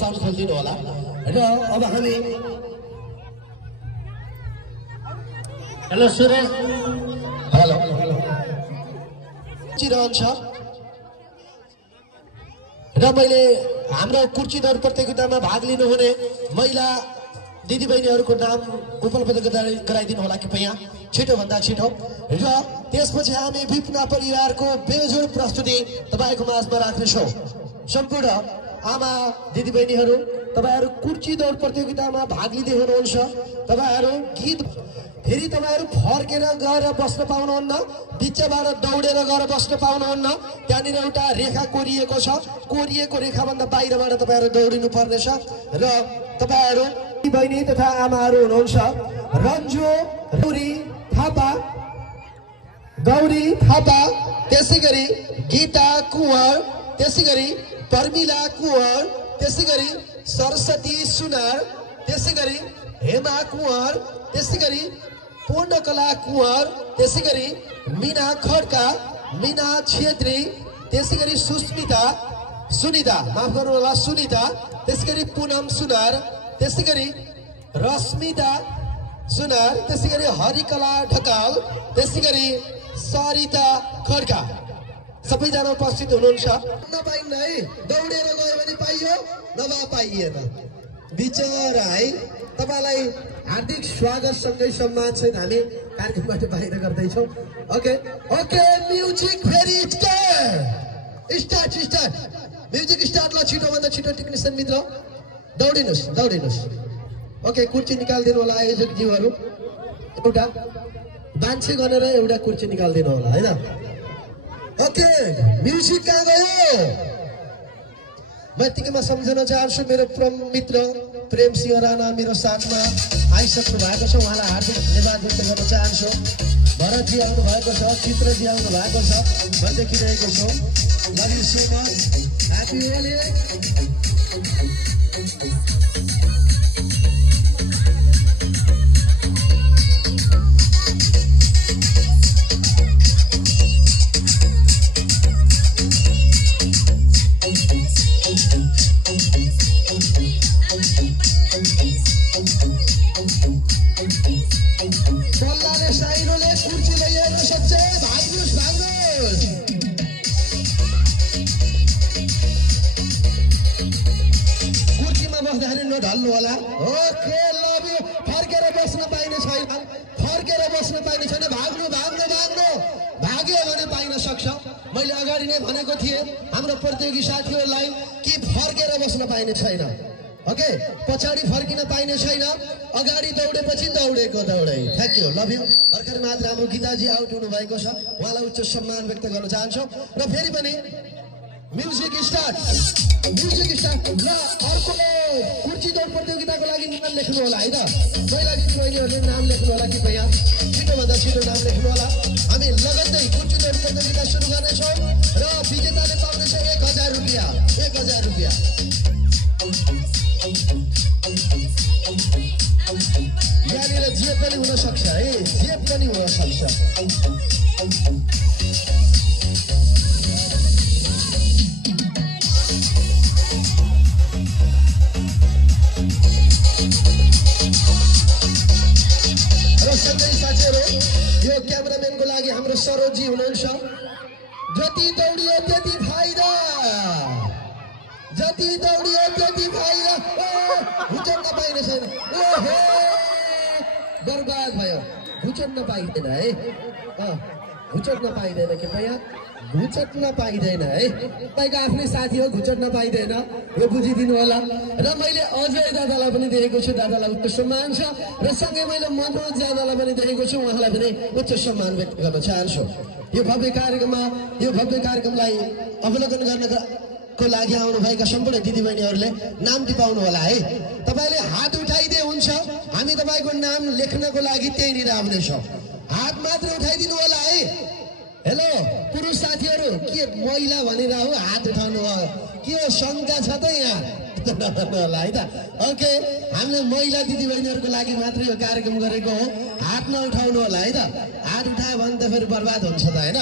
Sound खोलिदिनु होला र अब हामी हेलो सुरेश हेलो चिरहन्छ र मैले हाम्रो कुर्ची दौड प्रतियोगितामा भाग लिनुहुने महिला दिदीबहिनीहरूको नाम उपलब्ध गराइदिनु होला कृपया छिटोभन्दा छिटो र त्यसपछि हामी विपना परिवारको बेजोड प्रस्तुति तपाईँको माझमा राख्नेछौँ। सम्पूर्ण आमा दिदीबहिनीहरू तपाईँहरू कुर्ची दौड प्रतियोगितामा भाग लिँदै हुनुहुन्छ। तपाईँहरू गीत फेरि तपाईँहरू फर्केर गएर बस्न पाउनुहुन्न, बिचबाट दौडेर गएर बस्न पाउनुहुन्न। त्यहाँनिर एउटा रेखा कोरिएको छ, कोरिएको रेखाभन्दा बाहिरबाट तपाईँहरू दौडिनु पर्नेछ र तपाईँहरू बहिनी तथा आमाहरू हुनुहुन्छ रन्जु गौरी थापा, त्यसै गरी गीता कुँवर, त्यसै गरी पर्मिला कुँवर, त्यसै गरी सरस्वती सुनार, त्यसै गरी हेमा कुँवर, त्यसै गरी पूर्णकला कुँवर, त्यसै गरी मीना खड्का, मीना छेत्री, त्यसै गरी सुनिता माफ गर्नु होला सुनिता, त्यसै गरी पुनम सुनार, त्यसै गरी रश्मिता सुनार, त्यसै गरी हरिकला ढकाल, त्यसै गरी सरिता खड्का। सबैजना उपस्थित हुनुहुन्छ। नपाइन्न है, दौडेर गयो भने पाइयो नभए पाइएन बिचरा है। तपाईँलाई हार्दिक स्वागत सँगै सम्मान सहित हामी कार्यक्रमबाट बाहिर गर्दैछौँ। ओके ओके म्युजिक फेरि स्टार्ट म्युजिक स्टार्ट। ल छिटोभन्दा छिटो टेक्निसियन मित्र दौडिनुहोस्। ओके कुर्ची निकालिदिनु होला आयोजकज्यूहरू, एउटा मान्छे गरेर एउटा कुर्ची निकालिदिनु होला होइन। ओके म्युजिक कहाँ गयो? म यतिकैमा सम्झन चाहन्छु मेरो मित्र प्रेम सिंह राणा मेरो साथमा आइसक्नु भएको छ। उहाँलाई हार्दिक धन्यवाद व्यक्त गर्न चाहन्छु। भरतजी आउनु भएको छ, चित्रजी आउनु भएको छ, म देखिरहेको छु। Love you so much, happy Holi. ढल्नु होला। Okay love you. फर्केर बस्न पाइने छैन, भाग्नु भाग्यो भने पाइन सक्छ। मैले अगाडि नै भनेको थिएँ हाम्रो प्रतियोगी साथीहरूलाई कि फर्केर बस्न पाइने छैन। ओके पछाडि फर्किन पाइने छैन, अगाडि दौडेपछि दौडेको दौडै। Thank you, love you. भर्खर मात्र हाम्रो गीताजी आउट हुनुभएको छ, उहाँलाई उच्च सम्मान व्यक्त गर्न चाहन्छु। र फेरि पनि म्युजिक स्टार्ट। ल अर्को कुर्ची दौड प्रतियोगिताको लागि नाम लेख्नु होला है त। महिला दिदीबहिनीहरूले नाम लेख्नु होला कृपया, छिटोभन्दा छिटो नाम लेख्नु होला। हामी लगत्तै कुर्ची दौड प्रतियोगिता सुरु गर्नेछौँ र विजेताले पाउनेछ 1000 रुपियाँ। 1000 रुपियाँ। यहाँनिर जे पनि हुन सक्छ है, जे पनि हुन सक्छ। सँगै साथीहरू यो क्यामेराम्यानको लागि हाम्रो सरोजी हुनुहुन्छ। जति दौडियो त्यति फाइदा, घुचन्न पाइने छैन। ओहो बर्बाद भयो, घुचन्न पाइँदैन है, घुचन्न पाइँदैन कृपया, घुचट्न पाइँदैन है। तपाईँको आफ्नै साथी हो, घुचट्न पाइँदैन, यो बुझिदिनु होला। र मैले अजय दादालाई पनि देखेको छु, दादालाई उच्च सम्मान छ। र सँगै मैले मनोज दादालाई पनि देखेको छु, उहाँलाई पनि उच्च सम्मान व्यक्त गर्न चाहन्छु। यो भव्य कार्यक्रमलाई अवलोकन गर्नको लागि आउनुभएका सम्पूर्ण दिदीबहिनीहरूले नाम टिपाउनु होला है। तपाईँले हात उठाइदिए हुन्छ, हामी तपाईँको नाम लेख्नको लागि त्यहीँनिर आउनेछौँ। हात मात्र उठाइदिनु होला है। हेलो पुरुष साथीहरू, के महिला भनेर हो हात उठाउनु हो? के हो शङ्का छ त यहाँ? होला है त। ओके हामीले महिला दिदीबहिनीहरूको लागि मात्रै यो कार्यक्रम गरेको हो, हात नउठाउनु होला है त। हात उठायो भने त फेरि बर्बाद हुन्छ त होइन।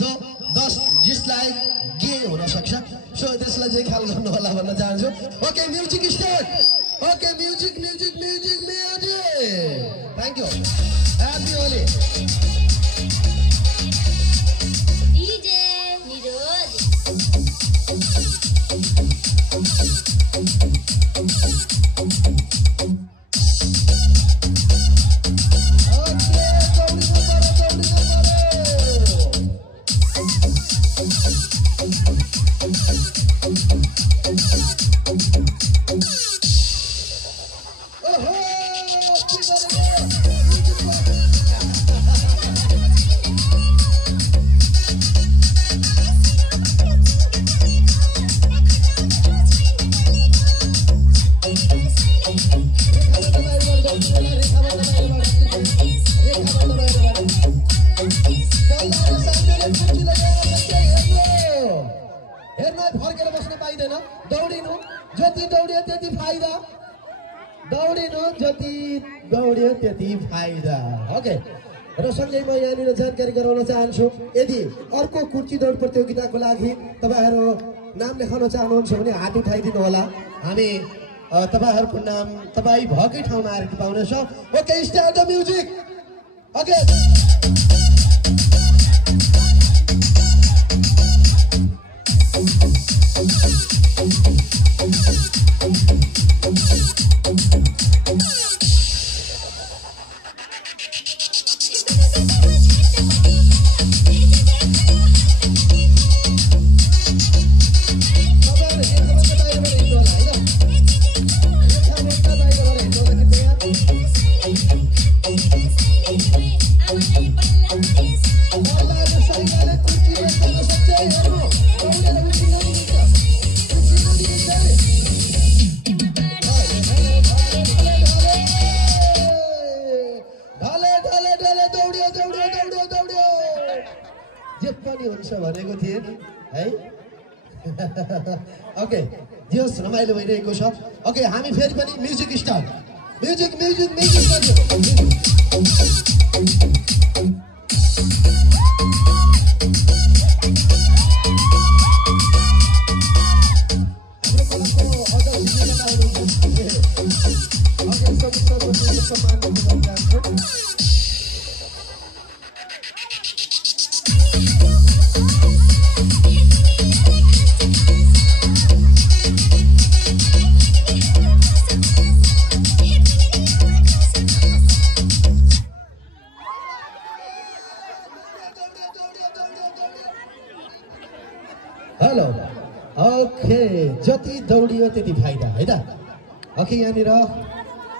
सो 10 जिसलाई गे हुन सक्छ। सो त्यसलाई चाहिँ ख्याल गर्नु होला भन्न चाहन्छु okay music start okay music music music music thank you happy Holi DJ निरोध फर्केर बस्न पाइदैन दौडिनु जति दौड्यो त्यति फाइदा दौडिनु जति दौड्यो त्यति फाइदा ओके र सँगै म यहाँनिर जानकारी गराउन चाहन्छु यदि अर्को कुर्ची दौड प्रतियोगिताको लागि तपाईहरु नाम लेखाउन चाहनुहुन्छ भने हात उठाइदिनु होला हामी तपाईहरुको नाम तपाई भएकै ठाउँमा आएर पाउनेछ okay start the music okay भनेको थिए है ओके दियोस रमाइलो भइरहेको छ ओके हामी फेरि पनि music start music music music hello okay जति दौडियो त्यति फाइदा है त ओके यहाँनिर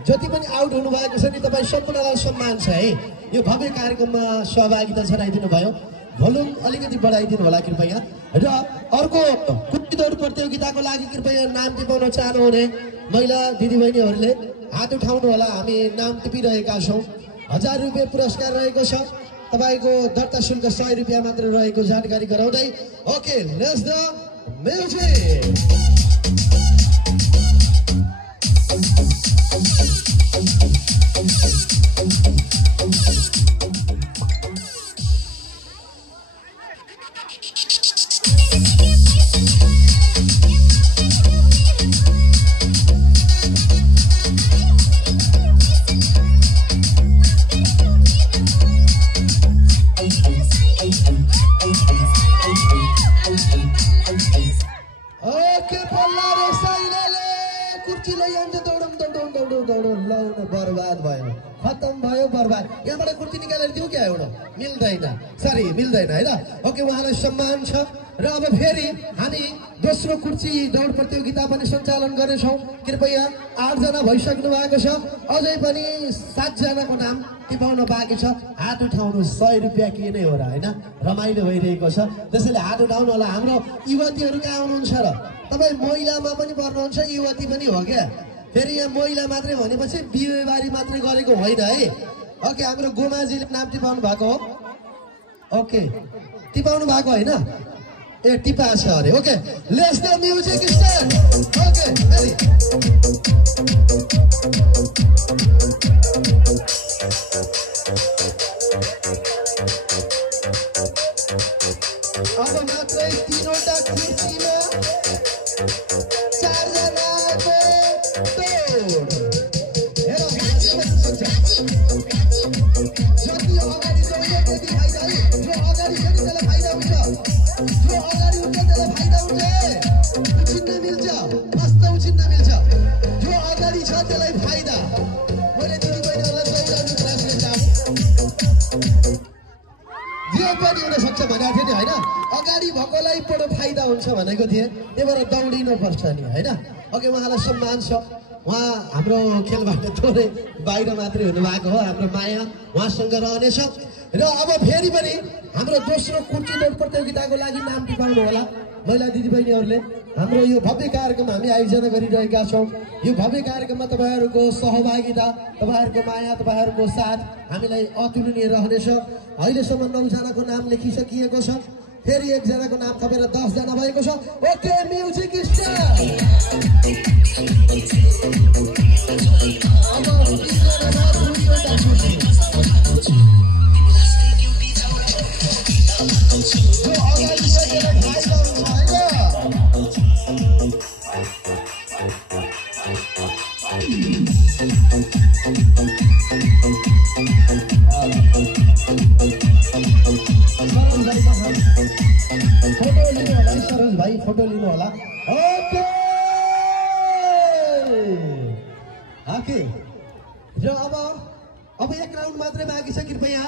जति पनि आउट हुनु भएको छ नि तपाईँ सम्पूर्णलाई सम्मान छ है यो भव्य कार्यक्रममा सहभागिता जनाइदिनु भयो भोल्युम अलिकति बढाइदिनु होला कृपया र अर्को कुर्ची दौड प्रतियोगिताको लागि कृपया नाम टिपाउन चाहनुहुने महिला दिदीबहिनीहरूले हात उठाउनु होला हामी नाम टिपिरहेका छौँ 1000 रुपैयाँ पुरस्कार रहेको छ तपाईको दर्ता शुल्क 100 रुपैयाँ मात्र रहेको जानकारी गराउँदै okay let's the music okay पल्ला रे साइनाले कुर्ची लैजान्छ दौडम दौडम दौडम दौडम लाउन बर्बाद भयो खत्तम भयो बर्बाद यहाँबाट कुर्ची निकालेर दिउ क्या एउटा मिल्दैन सरी मिल्दैन हैन ओके उहाँलाई सम्मान छ र अब फेरि हामी दोस्रो कुर्ची दौड प्रतियोगिता पनि सञ्चालन गर्नेछौँ कृपया 8 जना भइसक्नु भएको छ अझै पनि 7 जनाको नाम टिपाउन बाँकी छ हात उठाउनु 100 रुपैयाँ के नै हो र हैन रमाइलो भइरहेको छ त्यसैले हात उठाउनु होला हाम्रो युवतीहरू कहाँ आउनुहुन्छ र तपाई महिलामा पनि पर्नुहुन्छ युवती पनि हो क्या फेरि यहाँ महिला मात्रै भनेपछि बिहेबारी मात्रै गरेको होइन है ओके हाम्रो गोमाजीले नाम टिपाउनु भएको हो ओके टिपाउनु भएको होइन ए टिपा छ अरे okay let's the music start okay ready अब मात्रै 3 वटा कुर्सीमा भनेको थिएँ त्यही भएर दौडिनु पर्छ नि हैन ओके उहाँलाई सम्मान छ उहाँ हाम्रो खेलबाट थोरै बाहिर मात्रै हुनु भएको हो हाम्रो माया उहाँसँग रहनेछ र अब फेरि पनि हाम्रो दोस्रो कुर्ची दौड प्रतियोगिताको लागि नाम टिपाउनु होला महिला दिदीबहिनीहरूले हाम्रो यो भव्य कार्यक्रम हामी आयोजना गरिरहेका छौँ यो भव्य कार्यक्रममा तपाईहरूको सहभागिता तपाईहरूको माया तपाईहरूको साथ हामीलाई अतुलनीय रहनेछ अहिलेसम्म 9 जनाको नाम लेखिसकिएको छ फेरि एकजनाको नाम थपेर 10 जना भएको छ ओके म्युजिक स्टार्ट फोटो लिनु होला ओके ओके र अब एक राउन्ड मात्रै बाँकी छ कृपया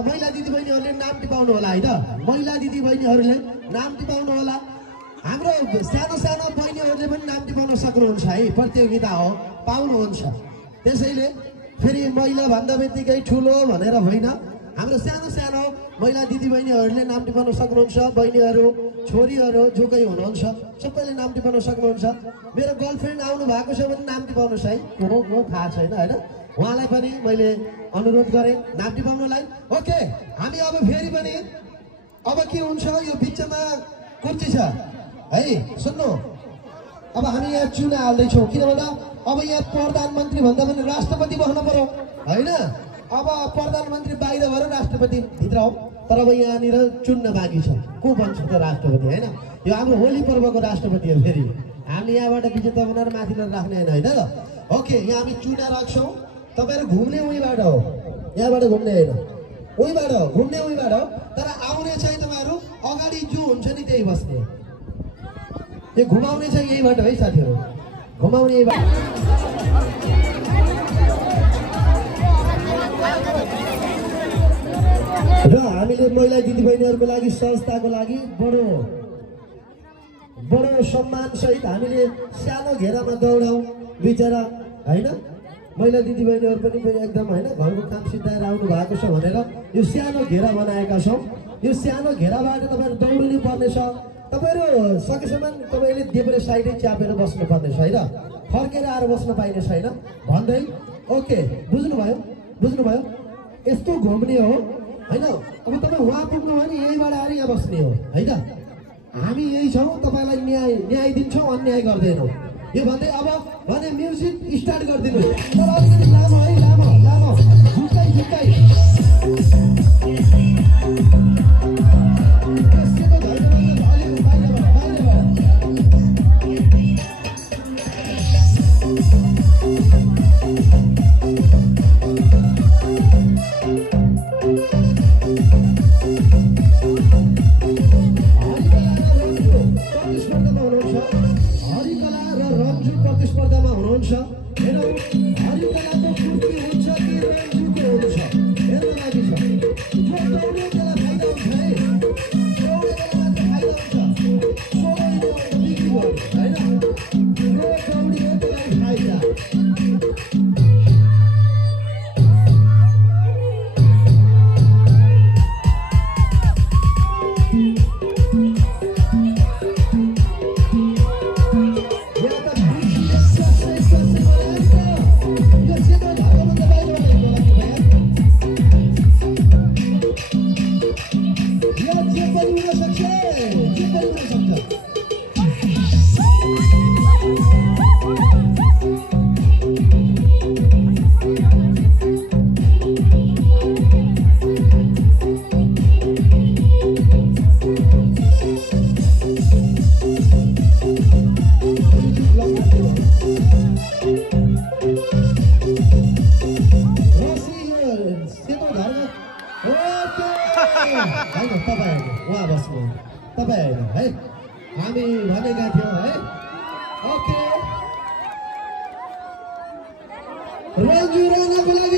महिला दिदीबहिनीहरूले नाम टिपाउनु होला हैन महिला दिदीबहिनीहरूले नाम टिपाउनु होला हाम्रो सानो सानो बहिनीहरूले पनि नाम टिपाउन सक्नुहुन्छ है प्रतियोगिता हो पाउनुहुन्छ त्यसैले फेरि महिला भन्दा बित्तिकै ठुलो भनेर होइन हाम्रो सानो सानो महिला दिदीबहिनीहरूले नाम टिपाउन सक्नुहुन्छ बहिनीहरू छोरीहरू जो कोही हुनुहुन्छ सबैले नाम टिपाउन सक्नुहुन्छ मेरो गर्लफ्रेन्ड आउनु भएको छ भने नाम टिपाउनुहोस् है को थाहा छैन हैन उहाँलाई पनि मैले अनुरोध गरेँ नाम टिपाउनलाई ओके हामी अब फेरि पनि अब के हुन्छ यो बिचमा कुर्ची छ है सुन्नु अब हामी यहाँ चुना हाल्दैछौँ किन भन्दा अब यहाँ प्रधानमन्त्री भन्दा पनि राष्ट्रपति बस्नु पर्यो होइन अब प्रधानमन्त्री बाहिर भएर राष्ट्रपति भित्र हो तर अब यहाँनिर चुन्न बाँकी छ को बन्छ त राष्ट्रपति होइन यो हाम्रो होली पर्वको राष्ट्रपति हो फेरि हामीले यहाँबाट विजेता बनाएर माथि राख्ने होइन त ओके यहाँ हामी चुना राख्छौँ तपाईँहरू घुम्ने उहीँबाट हो यहाँबाट घुम्ने होइन उहीँबाट हो घुम्ने उहीँबाट हो तर आउने चाहिँ तपाईँहरू अगाडि जो हुन्छ नि त्यही बस्ने यो घुमाउने चाहिँ यहीँबाट है साथीहरू घुमाउने यहीँबाट र हामीले महिला दिदीबहिनीहरूको लागि संस्थाको लागि बडो सम्मान सहित हामीले सानो घेरामा दौडाउँ बिचरा होइन महिला दिदीबहिनीहरू पनि एकदम होइन घरको काम सिद्धाएर आउनु भएको छ भनेर यो सानो घेरा बनाएका छौँ यो सानो घेराबाट तपाईँहरू दौडिनु पर्नेछ तपाईँहरू सकेसम्म तपाईँले देब्रे साइडै च्यापेर बस्नुपर्नेछ होइन फर्केर आएर बस्न पाइने छैन भन्दै ओके बुझ्नुभयो यस्तो घुम्ने हो होइन अब तपाईँ वहाँ पुग्नु भने यहीँबाट आएर यहाँ बस्ने हो होइन हामी यही छौँ तपाईँलाई न्याय दिन्छौँ अन्याय गर्दैनौँ यो भन्दै अब भने म्युजिक स्टार्ट गरिदिनु तर अलिकति लामो है लामो झुक्काइ होइन तपाईँ होइन उहाँ बस्नु तपाईँ होइन है हामी भनेका थियौँ है ओके रन्जु राणाको लागि